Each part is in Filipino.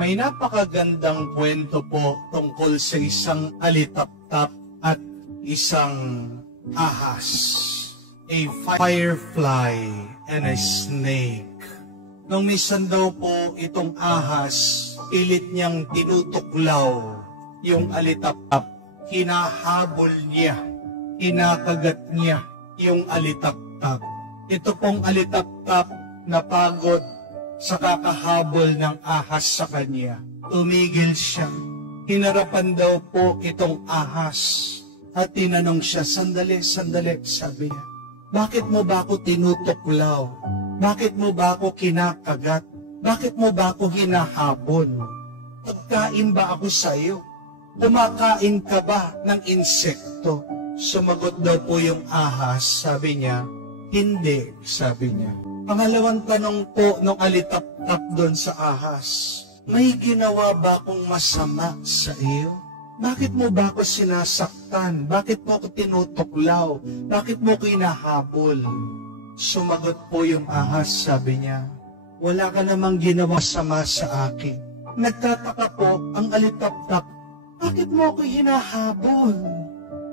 May napakagandang kwento po tungkol sa isang alitaptap at isang ahas. A firefly and a snake. Nung minsan daw po itong ahas, pilit niyang tinutuklaw yung alitaptap. Hinahabol niya, kinakagat niya yung alitaptap. Ito pong alitaptap napagod sa kakahabol ng ahas sa kanya. Tumigil siya. Hinarapan daw po itong ahas. At tinanong siya, sandali, sabi niya. Bakit mo ba ako tinutuklaw? Bakit mo ba ako kinakagat? Bakit mo ba ako hinahabol? Pagkain ba ako sa iyo? Kumakain ka ba ng insekto? Sumagot daw po yung ahas, sabi niya, hindi, sabi niya. Pangalawang tanong po nung alitaptap doon sa ahas, may ginawa ba akong masama sa iyo? Bakit mo ba ako sinasaktan? Bakit mo ako tinutuklaw? Bakit mo ko hinahabol? Sumagot po yung ahas, sabi niya, wala ka namang ginawa sama sa akin. Nagtataka po ang alitaptap, bakit mo ako hinahabol?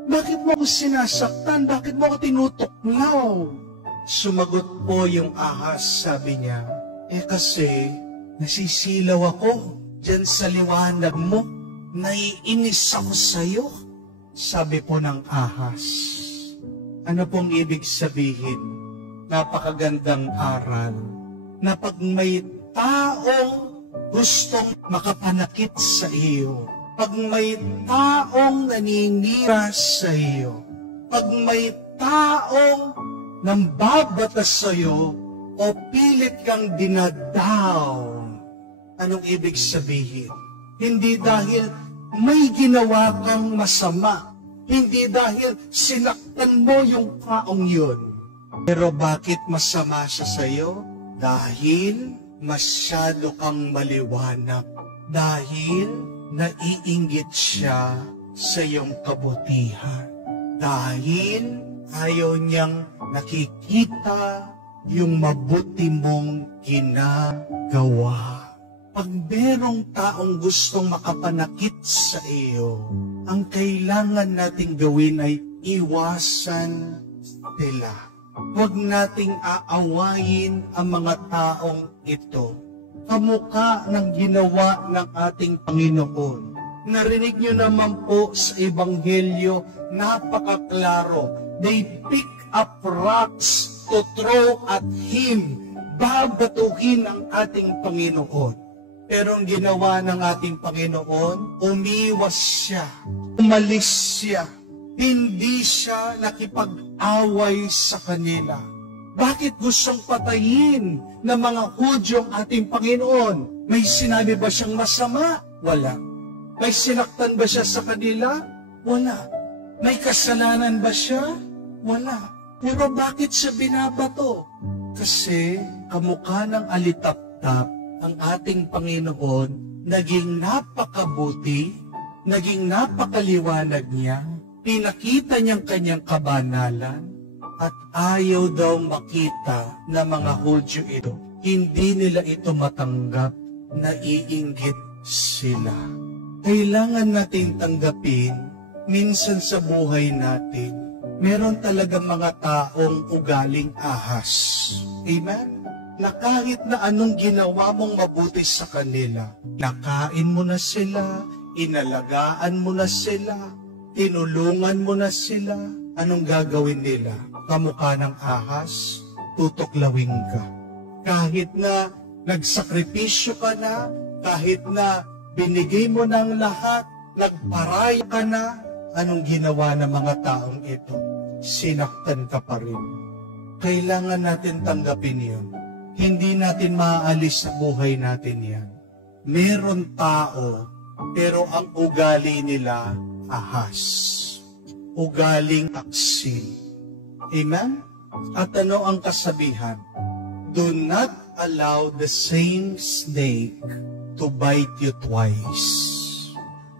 Bakit mo ako sinasaktan? Bakit mo ako tinutuklaw? Sumagot po yung ahas, sabi niya, kasi nasisilaw ako dyan sa liwanag mo. Naiinis ako sa iyo, sabi po ng ahas. Ano pong ibig sabihin? Napakagandang aral na pag may taong gustong makapanakit sa iyo, pag may taong naninira sa iyo, pag may taong nambabatas sa iyo o pilit kang dinadaw, anong ibig sabihin? Hindi dahil may ginawa kang masama. Hindi dahil sinaktan mo yung taong yun. Pero bakit masama siya sa iyo? Dahil masyado kang maliwanag. Dahil naiinggit siya sa iyong kabutihan. Dahil ayaw niyang nakikita yung mabuti mong ginagawa. Pag merong taong gustong makapanakit sa iyo, ang kailangan nating gawin ay iwasan sila. Huwag nating aawayin ang mga taong ito. Kamukha ng ginawa ng ating Panginoon. Narinig niyo naman po sa Ebanghelyo, napakaklaro. They pick up rocks to throw at Him. Babatuhin ang ating Panginoon. Pero ang ginawa ng ating Panginoon, umiwas siya, umalis siya, hindi siya nakipag-away sa kanila. Bakit gustong patayin ng mga Hudyo ang ating Panginoon? May sinabi ba siyang masama? Wala. May sinaktan ba siya sa kanila? Wala. May kasalanan ba siya? Wala. Pero bakit siya binabato? Kasi kamukha ng alitaptap, ang ating Panginoon naging napakabuti, naging napakaliwanag niya, pinakita niyang kanyang kabanalan, at ayaw daw makita na mga Hudyo ito. Hindi nila ito matanggap, naiinggit sila. Kailangan natin tanggapin, minsan sa buhay natin, meron talagang mga taong ugaling ahas. Amen? Na kahit na anong ginawa mong mabuti sa kanila, nakain mo na sila, inalagaan mo na sila, tinulungan mo na sila, anong gagawin nila? Kamukha ng ahas, tutuklawin ka. Kahit na nagsakripisyo ka na, kahit na binigay mo ng lahat, nagparay ka na, anong ginawa ng mga taong ito? Sinaktan ka pa rin. Kailangan natin tanggapin yun. Hindi natin maaalis sa buhay natin yan. Meron tao, pero ang ugali nila, ahas. Ugaling taksil. Amen? At ano ang kasabihan? Do not allow the same snake to bite you twice.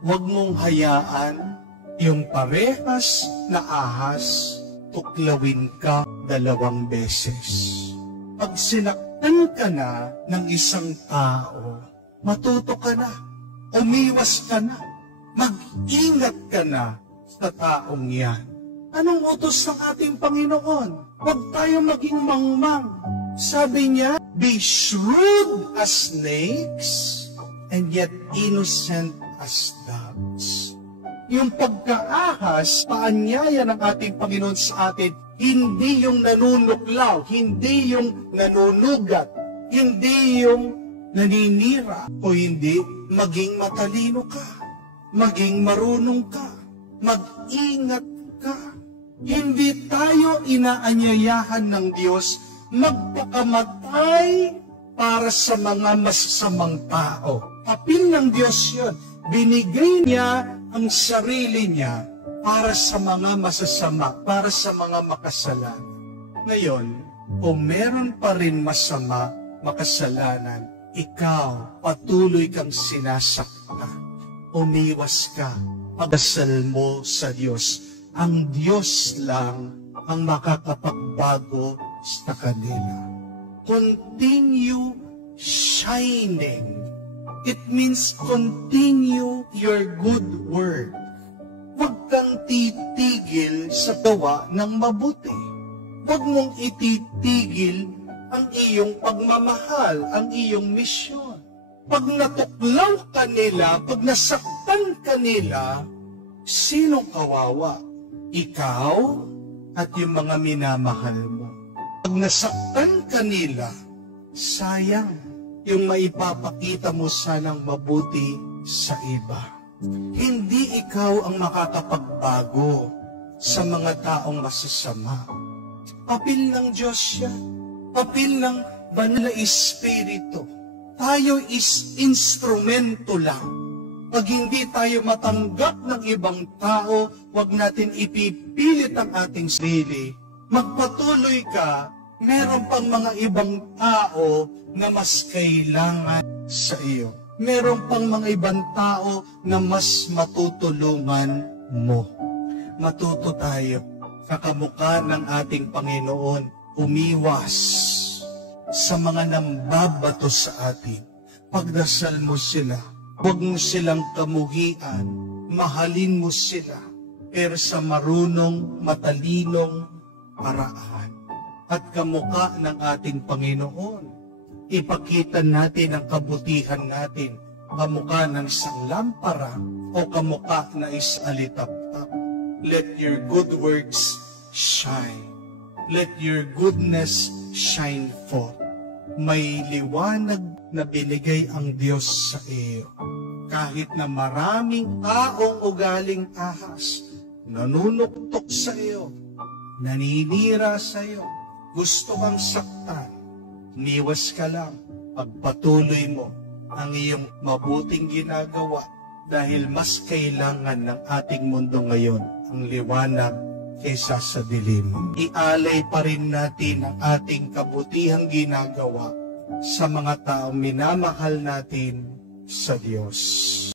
Huwag mong hayaan yung parehas na ahas, tuklawin ka 2 beses. Pag sinaktan ka na ng isang tao, Matuto ka na. Umiwas ka na. Mag-ingat ka na sa taong yan. Anong utos ng ating Panginoon? Huwag tayong maging mangmang. Sabi niya, be shrewd as snakes and yet innocent as doves. Yung pagkaahas, paanyaya ng ating Panginoon sa atin, hindi yung nanunuklaw, hindi yung nanunugat, hindi yung naninira, o hindi maging matalino ka, maging marunong ka, mag-ingat ka. Hindi tayo inaanyayahan ng Diyos magpakamatay para sa mga masasamang tao. Papil ng Diyos yun. Binigay niya ang sarili niya para sa mga masasama, para sa mga makasalanan. Ngayon, kung meron pa rin masama, makasalanan, ikaw patuloy kang sinasaktan. Umiwas ka, pagdasal mo sa Diyos. Ang Diyos lang ang makakapagbago sa kanila. Continue shining. It means continue your good work. Huwag kang titigil sa gawa ng mabuti. Huwag mong ititigil ang iyong pagmamahal, ang iyong misyon. Pag natuklaw ka nila, pag nasaktan ka nila, sinong kawawa? Ikaw at yung mga minamahal mo. Pag nasaktan ka nila, sayang yung maipapakita mo sanang mabuti sa iba. Hindi ikaw ang makakapagbago sa mga taong masasama. Papil ng Diyos yan. Papil ng Banal na Espiritu. Tayo is instrumento lang. Pag hindi tayo matanggap ng ibang tao, huwag natin ipipilit ang ating sarili. Magpatuloy ka, meron pang mga ibang tao na mas kailangan sa iyo. Meron pang mga ibang tao na mas matutulungan mo. Matuto tayo sa kamukha ng ating Panginoon, umiwas sa mga nambabato sa atin. Pagdasal mo sila. Huwag mo silang kamuhian, mahalin mo sila, pero sa marunong, matalinong paraan. At kamukha ng ating Panginoon, ipakita natin ang kabutihan natin, kamukha ng isang lampara o kamukha na isang alitap-tap. Let your good works shine. Let your goodness shine forth. May liwanag na binigay ang Diyos sa iyo. Kahit na maraming taong ugaling ahas, nanunuktok sa iyo, naninira sa iyo, gusto kang saktan, umiwas ka lang, pagpatuloy mo ang iyong mabuting ginagawa dahil mas kailangan ng ating mundo ngayon ang liwanag kaysa sa dilim. Ialay pa rin natin ang ating kabutihang ginagawa sa mga taong minamahal natin sa Diyos.